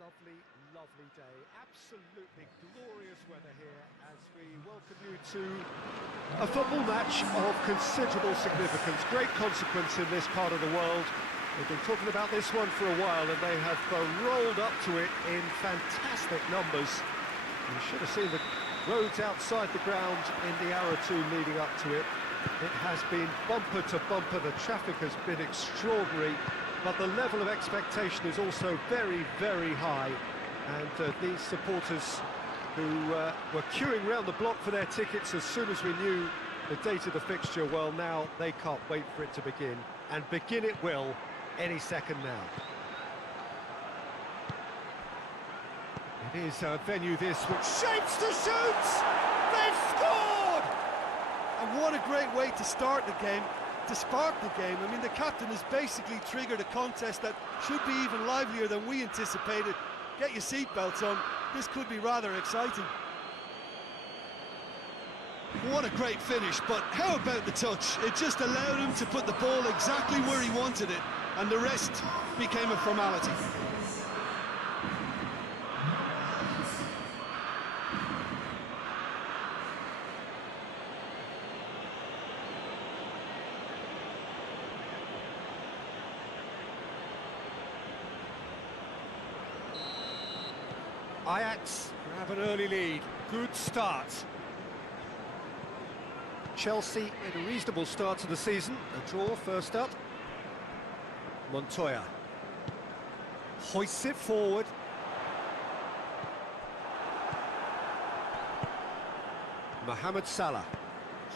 lovely, lovely day. Absolutely glorious weather here as we welcome you to a football match of considerable significance, great consequence in this part of the world. We've been talking about this one for a while and they have rolled up to it in fantastic numbers. You should have seen the roads outside the ground in the hour or two leading up to it. It has been bumper to bumper, the traffic has been extraordinary, but the level of expectation is also very, very high. And these supporters who were queuing round the block for their tickets as soon as we knew the date of the fixture, well, now they can't wait for it to begin. And begin it will any second now. It is a venue this which shapes to shoot! They've scored! And what a great way to start the game, to spark the game. I mean, the captain has basically triggered a contest that should be even livelier than we anticipated. Get your seatbelts on, this could be rather exciting. What a great finish, but how about the touch? It just allowed him to put the ball exactly where he wanted it, and the rest became a formality. Ajax grab an early lead. Good start. Chelsea in a reasonable start to the season. A draw first up. Montoya hoists it forward. Mohamed Salah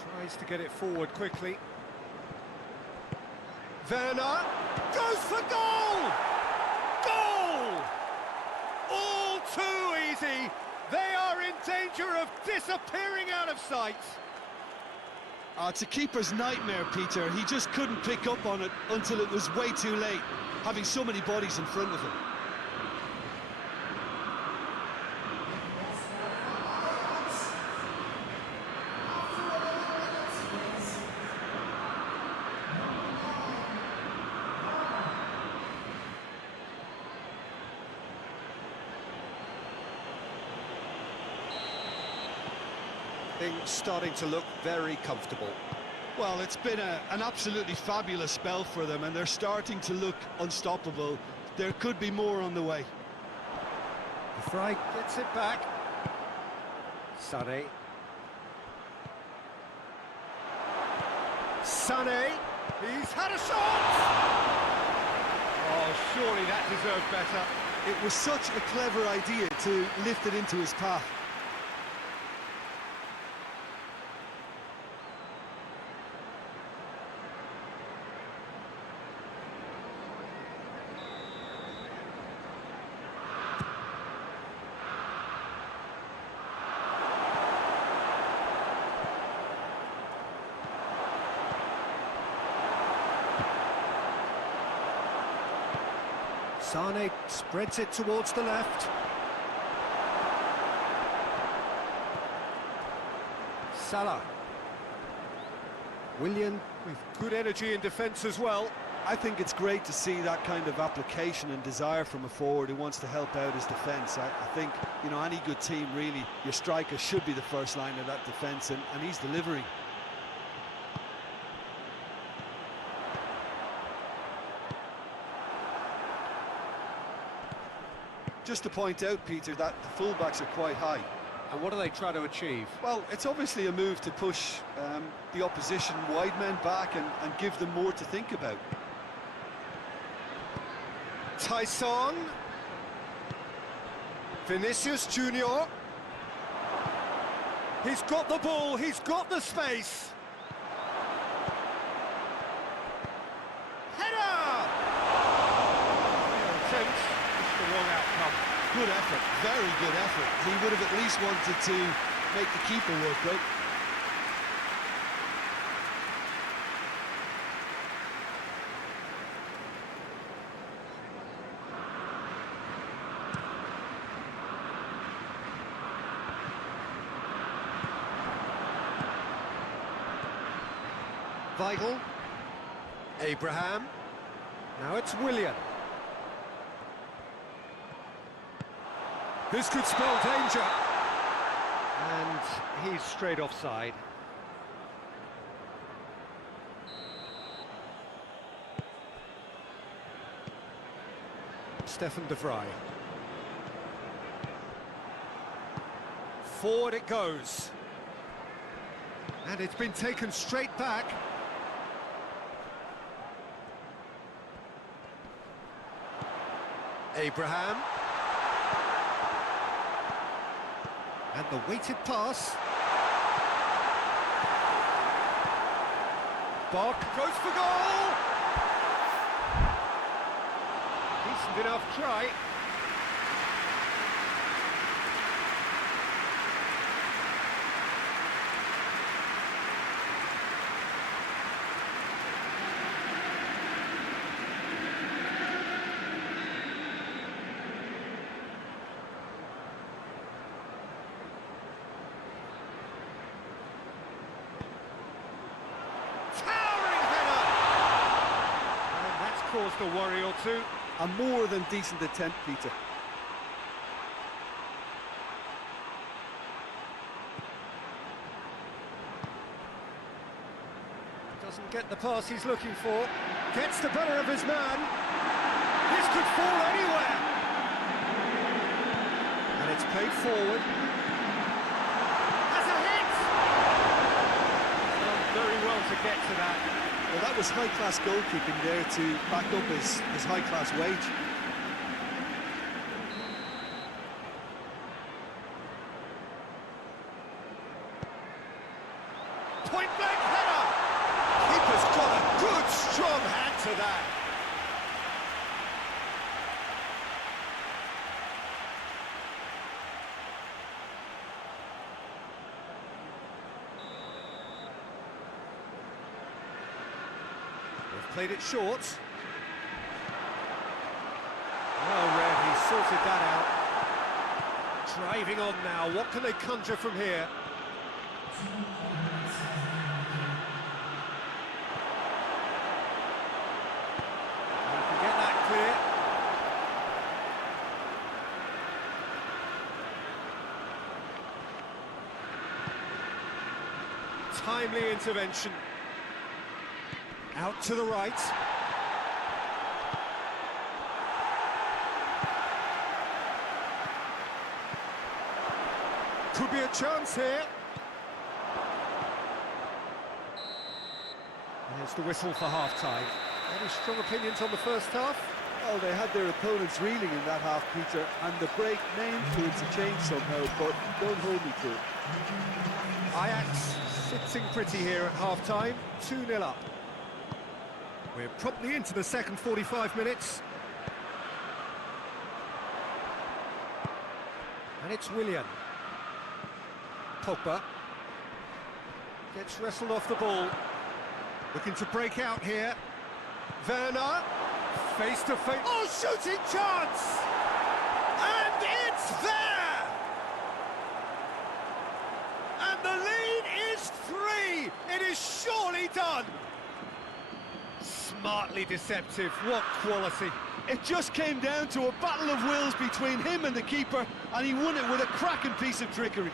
tries to get it forward quickly. Werner goes for goal! Goal! All too easy. They are in danger of disappearing out of sight. It's a keeper's nightmare, Peter. He just couldn't pick up on it until it was way too late, having so many bodies in front of him. Things starting to look very comfortable. Well, it's been an absolutely fabulous spell for them, and they're starting to look unstoppable. There could be more on the way. Fry gets it back. Sané. Sané, he's had a shot! Oh, surely that deserved better. It was such a clever idea to lift it into his path. Sané spreads it towards the left. Salah. Willian with good energy in defence as well. I think it's great to see that kind of application and desire from a forward who wants to help out his defence. I think, you know, any good team, really, your striker should be the first line of that defence, and he's delivering. Just to point out, Peter, that the fullbacks are quite high. And what do they try to achieve? Well, it's obviously a move to push the opposition wide men back and give them more to think about. Tyson. Vinicius Junior. He's got the ball, he's got the space. Header! The wrong outcome. Good effort, very good effort. He would have at least wanted to make the keeper work, though. Weigl. Abraham. Now it's Willian. This could spell danger. And he's straight offside. Stefan de Vrij. Forward it goes. And it's been taken straight back. Abraham. And the weighted pass. Bog goes for goal! Decent enough try. Caused a worry or two. A more than decent attempt, Peter. Doesn't get the pass he's looking for. Gets the better of his man. This could fall anywhere. And it's played forward. Has a hit! Done very well to get to that. Well, that was high-class goalkeeping there to back up his high-class wage. Point-blank header! Keeper's got a good, strong hand to that. Played it short. Well read, he sorted that out. Driving on now, what can they conjure from here? They can get that clear. Timely intervention. Out to the right. Could be a chance here. There's the whistle for half-time. Any strong opinions on the first half? Well, they had their opponents reeling in that half, Peter, and the break may influence a change somehow, but don't hold me to it. Ajax sitting pretty here at half-time, 2-0 up. We're promptly into the second 45 minutes. And it's Willian. Pogba. Gets wrestled off the ball. Looking to break out here. Werner. Face to face. Oh, shooting chance! And it's there! And the lead is 3! It is surely done! Smartly deceptive, what quality. It just came down to a battle of wills between him and the keeper, and he won it with a cracking piece of trickery.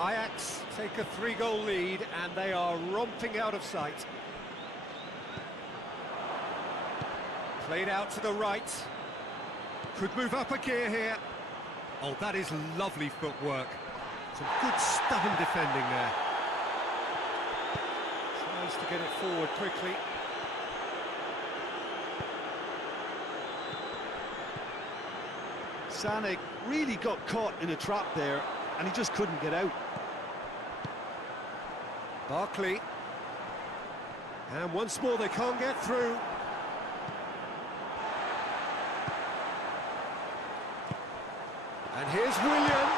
Ajax take a 3-goal lead and they are romping out of sight. Played out to the right. Could move up a gear here. Oh, that is lovely footwork. Some good stubborn defending there. Tries to get it forward quickly. Sané really got caught in a trap there, and he just couldn't get out. Barkley. And once more they can't get through. And here's Willian.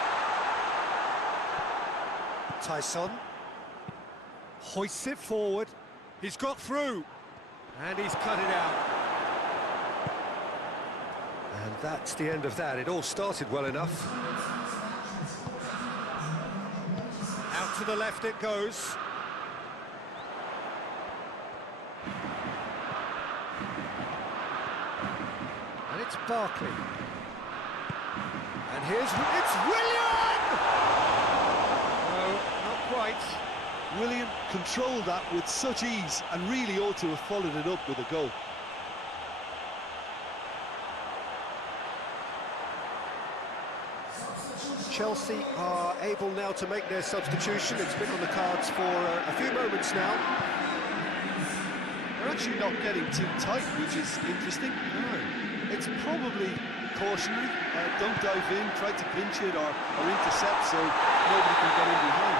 Tyson. Hoists it forward. He's got through. And he's cut it out. And that's the end of that. It all started well enough. Out to the left it goes. And it's Barkley. And it's Willian! No, not quite. Willian controlled that with such ease and really ought to have followed it up with a goal. Chelsea are able now to make their substitution. It's been on the cards for a few moments now. They're actually not getting too tight, which is interesting. No. It's probably cautionary. Don't dive in, try to pinch it or intercept so nobody can get in behind.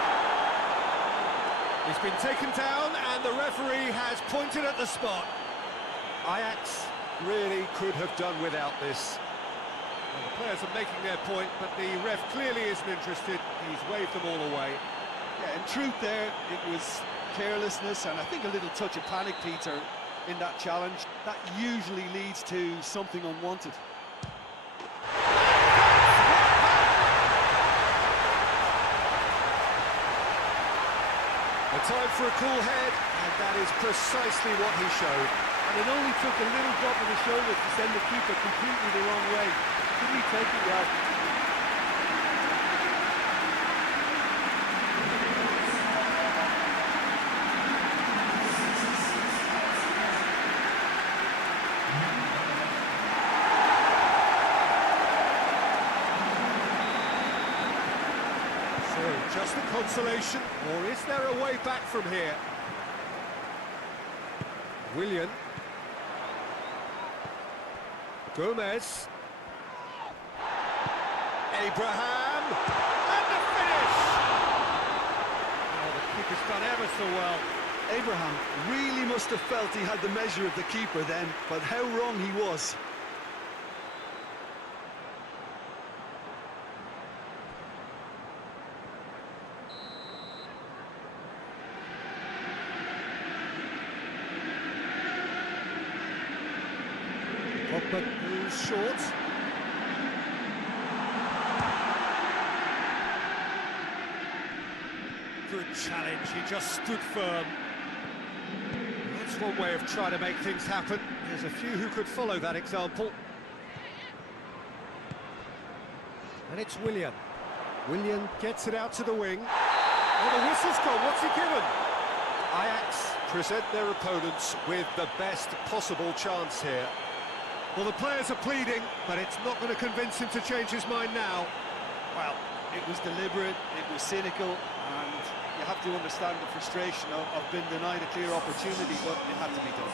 He's been taken down and the referee has pointed at the spot. Ajax really could have done without this. Well, the players are making their point, but the ref clearly isn't interested. He's waved them all away. Yeah, in truth there, it was carelessness and I think a little touch of panic, Peter, in that challenge. That usually leads to something unwanted. A time for a cool head, and that is precisely what he showed. And it only took a little drop of the shoulder to send the keeper completely the wrong way. Didn't he take it well? So, just a consolation, or is there a way back from here? Willian. Gomez. Abraham. And the finish! Oh, the keeper's done ever so well. Abraham really must have felt he had the measure of the keeper then, but how wrong he was. Pogba moves short. Good challenge, he just stood firm. That's one way of trying to make things happen. There's a few who could follow that example. And it's Willian. Willian gets it out to the wing. Oh, the whistle's gone, what's he given? Ajax present their opponents with the best possible chance here. Well, the players are pleading, but it's not going to convince him to change his mind now. Well, it was deliberate, it was cynical, and you have to understand the frustration of being denied a clear opportunity, but it had to be done.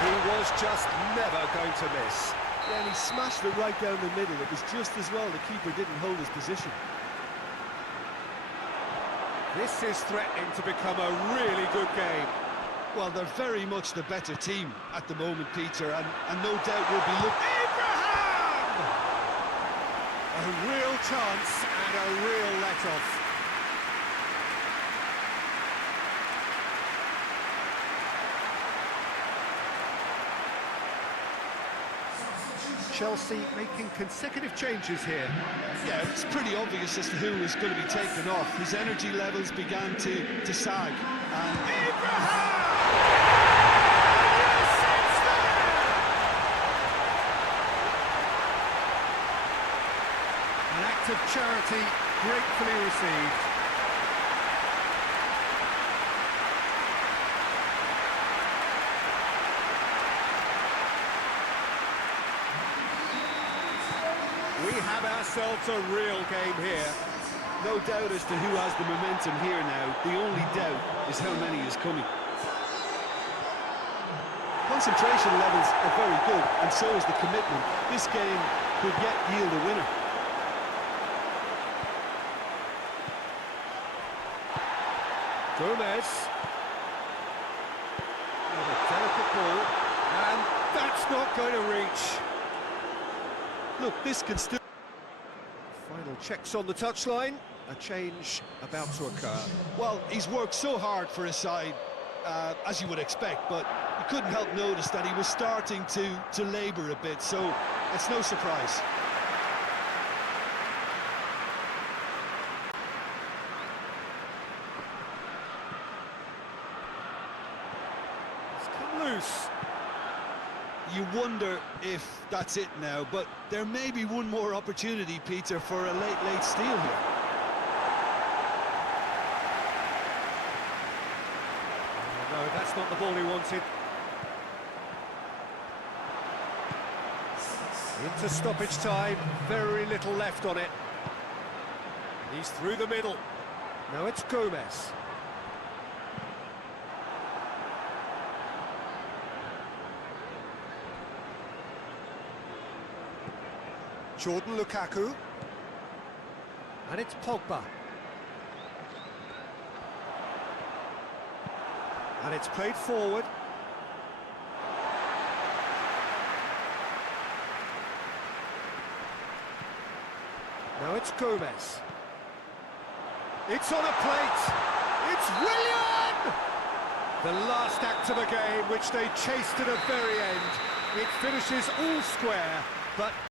He was just never going to miss. Yeah, and he smashed it right down the middle. It was just as well the keeper didn't hold his position. This is threatening to become a really good game. Well, they're very much the better team at the moment, Peter, and no doubt will be looking... Abraham! A real chance and a real let-off. Chelsea making consecutive changes here. Yeah, it's pretty obvious as to who was going to be taken off. His energy levels began to sag. And Abraham! An act of charity gratefully received. We have ourselves a real game here. no doubt as to who has the momentum here now. The only doubt is how many is coming. Concentration levels are very good, and so is the commitment. This game could yet yield a winner. Gomez. A delicate ball, and that's not going to reach. Look, this can still... Final checks on the touchline. a change about to occur. Well, he's worked so hard for his side, as you would expect, but you couldn't help notice that he was starting to labour a bit, so it's no surprise. It's come loose. You wonder if that's it now, but there may be one more opportunity, Peter, for a late steal here. Oh, no, that's not the ball he wanted. Into stoppage time, very little left on it. He's through the middle. Now it's Gomez. Jordan Lukaku. And it's Pogba. And it's played forward. Now it's Gomez. It's on a plate. It's Willian! The last act of the game, which they chased to the very end. It finishes all square, but